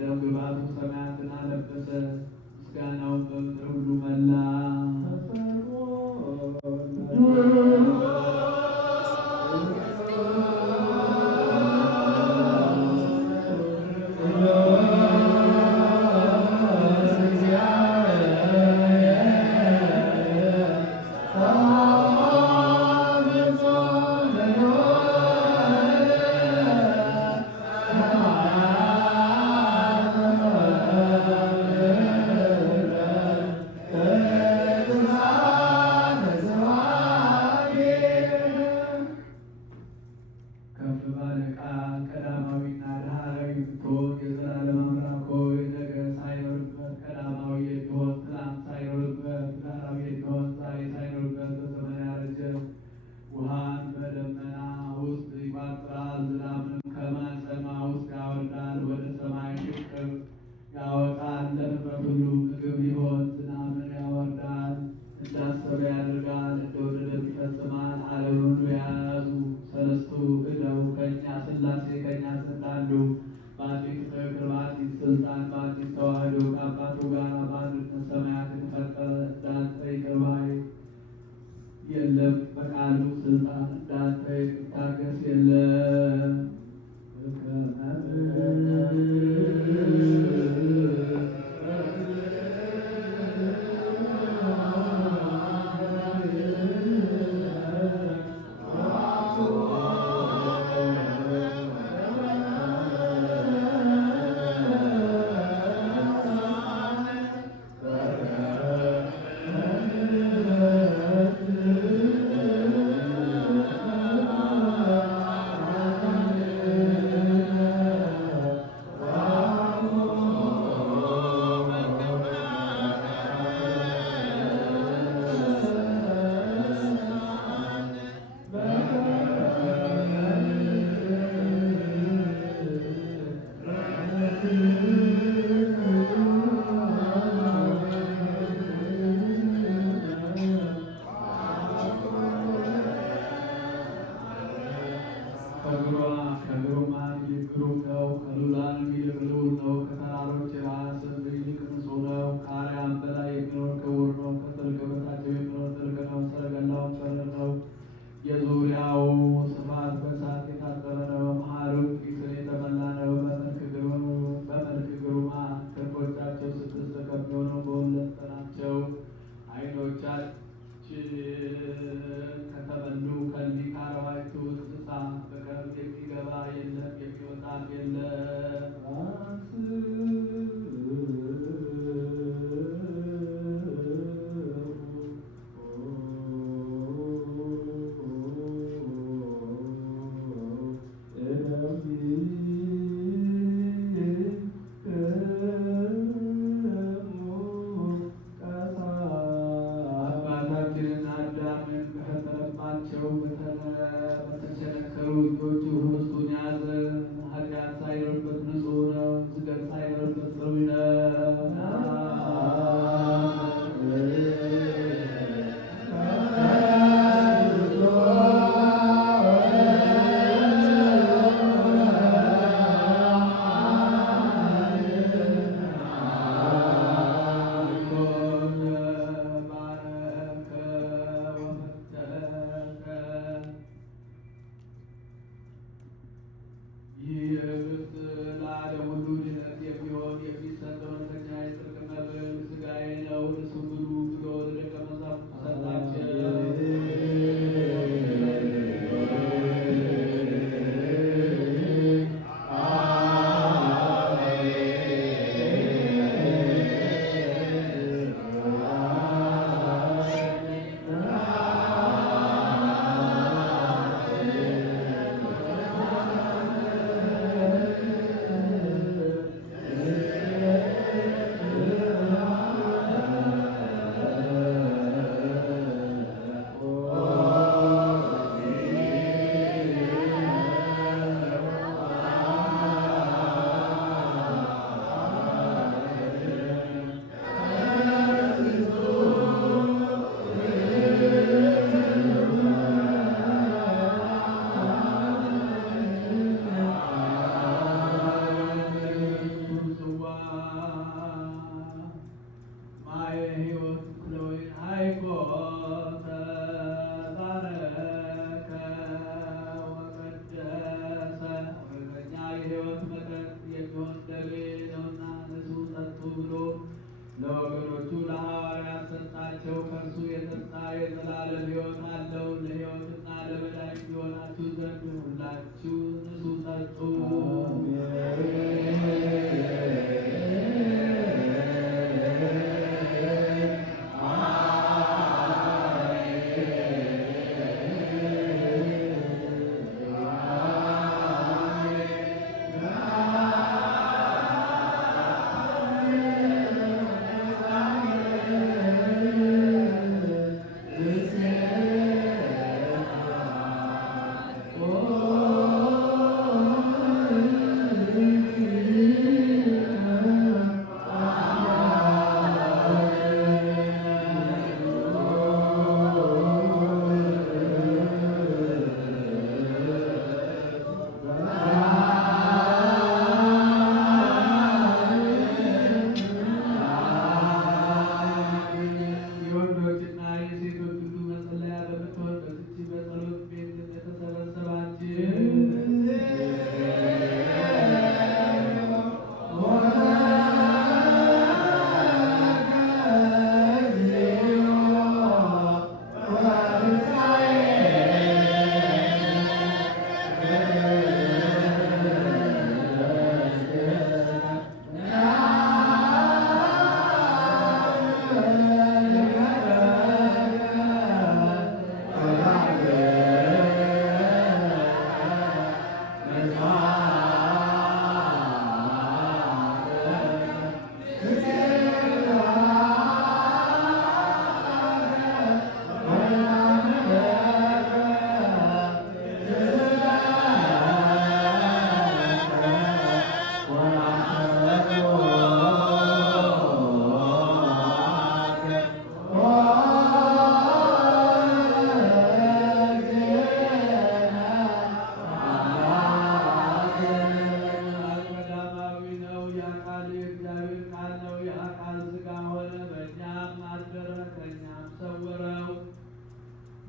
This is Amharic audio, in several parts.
ደም ግባቱ ሰማያትን አለበሰ። ምስጋናውን በምድር ሁሉ መላ። ከፍ ባለ ቃል ቀዳማዊና ዳህራዊ ብትሆን የዘላለም አምላክ ሆይ ነገር ሳይኖርበት ቀዳማዊ የሚሆን ትናንት ሳይኖርበት ዳህራዊ የሚሆን ዛሬ ሳይኖርበት በዘመን ያረጀ ውሃን በደመና ውስጥ ይቋጥራል፣ ዝናብንም ከሰማ ውስጥ ያወርዳል፣ ወደ ሰማይ ሽቅብ ያወጣል። ለፍጥረት ሁሉ ምግብ ሊሆን ዝናብን ያወርዳል፣ እንዳሰበ ያደርጋል፣ እንደወደደ ይፈጽማል። ዓለምን ሁሉ የያዙ ሰለስቱ እደው ከእኛ ሥላሴ ከእኛ ዘንድ አሉ። በአንዲት ፍቅር በአንዲት ስልጣን በአንዲት ተዋህዶ ከአባቱ ጋር በአንድነት ሰማያትን ፈጠረ። እንዳንተ ይቅር ባይ የለም፣ በቃሉ ስልጣን እንዳንተ የሚታገስ የለም። ለወገኖቹ ለሐዋርያት ሰጣቸው። ከእርሱ የተነሳ የዘላለም ሕይወት አለው። ለሕይወትና ለመድኃኒት ሊሆናችሁ ዘንድ ሁላችሁ ንሱ ጠጡ።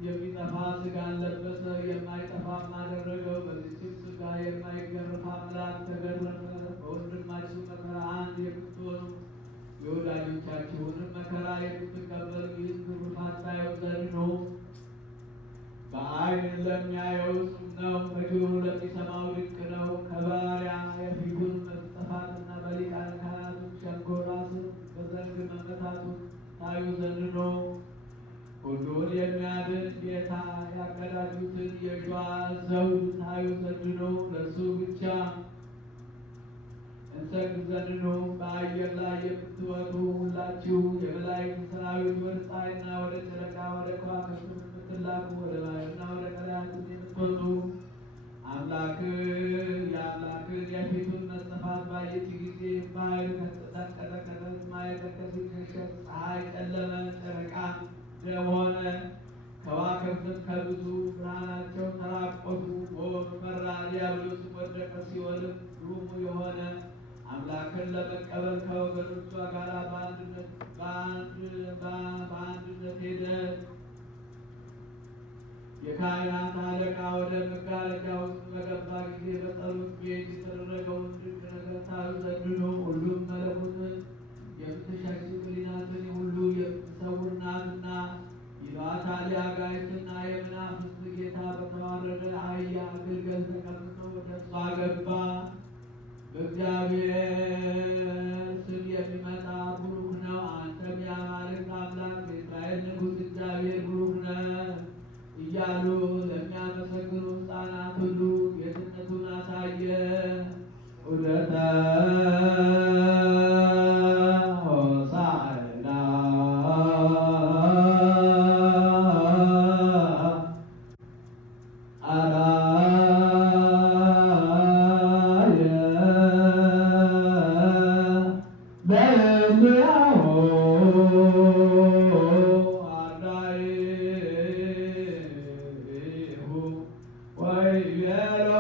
የሚጠፋ ሥጋን ለበሰ፣ የማይጠፋም አደረገው። በዚህም ሥጋ የማይገረፍ አምላክ ተገረፈ። በወንድማችሁ መከራ አንድ የምትሆኑ የወዳጆቻችሁንም መከራ የምትቀበሉ ይህን ትሩፋት ታዩ ዘንድ ነው። በዓይን ለሚያየው ጽም ነው፣ በጆሮ ለሚሰማው ድንቅ ነው። ከባሪያ የፊቱን መጥፋትና በሊቃነ ካህናቱ ሸንኮራ ስር በዘንግ መመታቱን ታዩ ዘንድ ነው። ሁሉን የሚያድን ጌታ ያቀዳጁትን የእሾህ ዘውድ ታዩ ዘንድ ነው። ለእርሱ ብቻ እንሰግድ ዘንድ ነው። በአየር ላይ የምትወጡ ሁላችሁ የመላእክት ሠራዊት ወደ ፀሐይና ወደ ጨረቃ ወደ ከዋክብት የምትላኩ ወደ ባሕርና ወደ ቀላያት የምትወጡ የአምላክን የፊቱን መጥፋት ባየች ጊዜ ባሕር ተንቀጠቀጠ፣ ሰማይ ተንቀጠቀጠ፣ ፀሐይ ጨለመ፣ ጨረቃ ደም ሆነ፣ ከዋክብትም ከብዙ ብርሃናቸው ተራቆቱ። ሞት ፈራ፣ ዲያብሎስም ወደቀ፣ ሲኦልም ሩሙ የሆነ አምላክን ለመቀበል ከወገኖቿ ጋር በአንድነት ሄደ። የካህናት አለቃ ወደ መጋረጃ ውስጥ በገባ ጊዜ በጸሎት ቤት የተደረገውን ድንቅ ነገር ታዩ ዘንድ ነው። ሁሉም መለኮትን የምትሸሽግ ሕሊናትን ሁሉ የምትሰውር ናትና ይሏታል። የአጋዕዝትና የመናፍስት ጌታ በተዋረደ አህያ ግልገል ተቀምጦ ወደ እርሷ ገባ። በእግዚአብሔር ስም የሚመጣ ቡሩክ ነው። አንተም የአማልክት አምላክ የእስራኤል ንጉሥ እግዚአብሔር ቡሩክ ነህ እያሉ ለሚያመሰግኑ ሕፃናት ሁሉ ጌትነቱን አሳየ። ዑደተ ሆሳዕና አርአየ በእንዲአሁ አርዳኢሁ ወይቤሎ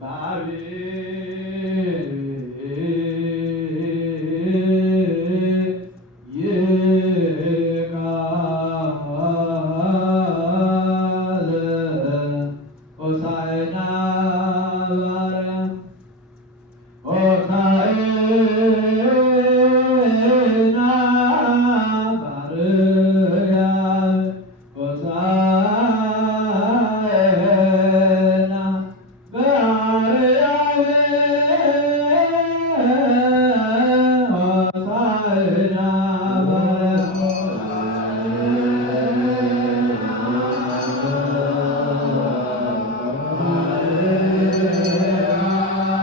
Bye.